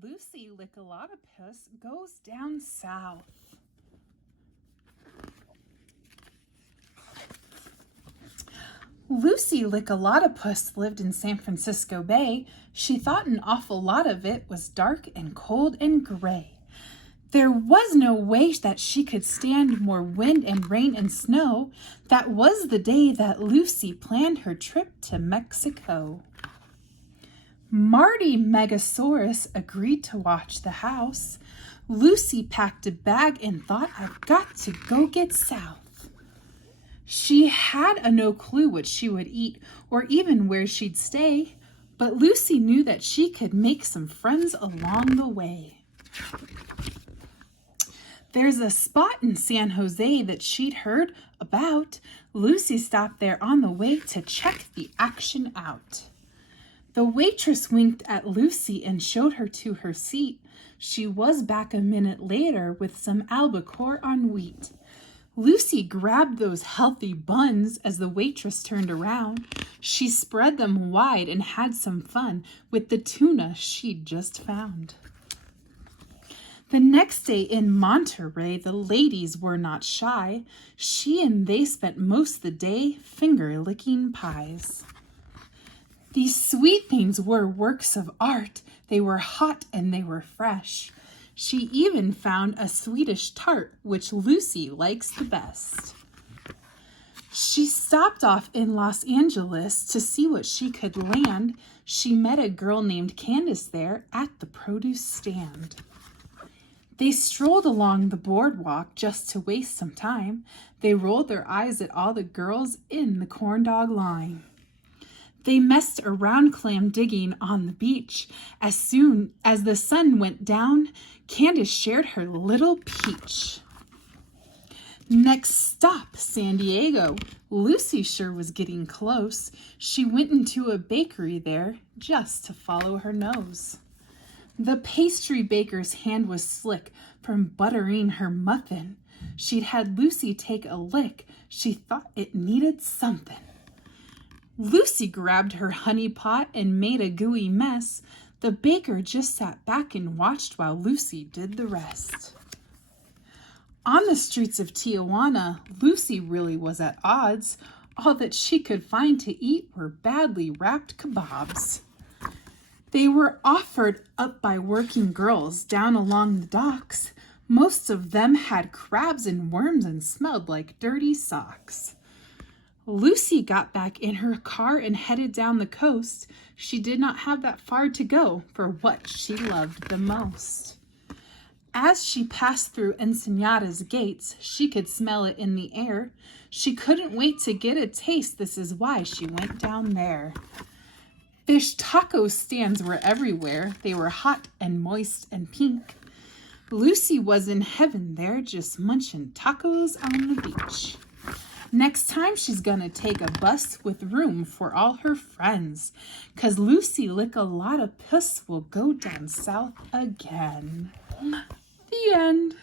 Lucy Lickalotopus goes down south. Lucy Lickalotopus lived in San Francisco Bay. She thought an awful lot of it was dark and cold and gray. There was no way that she could stand more wind and rain and snow. That was the day that Lucy planned her trip to Mexico. Marty Megasaurus agreed to watch the house. Lucy packed a bag and thought, I've got to go get south. She had no clue what she would eat or even where she'd stay, but Lucy knew that she could make some friends along the way. There's a spot in San Jose that she'd heard about. Lucy stopped there on the way to check the action out. The waitress winked at Lucy and showed her to her seat. She was back a minute later with some albacore on wheat. Lucy grabbed those healthy buns as the waitress turned around. She spread them wide and had some fun with the tuna she'd just found. The next day in Monterey, the ladies were not shy. She and they spent most of the day finger-licking pies. These sweet things were works of art. They were hot and they were fresh. She even found a Swedish tart, which Lucy likes the best. She stopped off in Los Angeles to see what she could land. She met a girl named Candace there at the produce stand. They strolled along the boardwalk just to waste some time. They rolled their eyes at all the girls in the corn dog line. They messed around clam digging on the beach. As soon as the sun went down, Candace shared her little peach. Next stop, San Diego. Lucy sure was getting close. She went into a bakery there just to follow her nose. The pastry baker's hand was slick from buttering her muffin. She'd had Lucy take a lick. She thought it needed something. Lucy grabbed her honey pot and made a gooey mess. The baker just sat back and watched while Lucy did the rest. On the streets of Tijuana, Lucy really was at odds. All that she could find to eat were badly wrapped kebabs. They were offered up by working girls down along the docks. Most of them had crabs and worms and smelled like dirty socks. Lucy got back in her car and headed down the coast. She did not have that far to go for what she loved the most. As she passed through Ensenada's gates, she could smell it in the air. She couldn't wait to get a taste. This is why she went down there. Fish taco stands were everywhere. They were hot and moist and pink. Lucy was in heaven there, just munching tacos on the beach. Next time she's gonna take a bus with room for all her friends, 'cause Lucy Lickalotopus will go down south again. The end.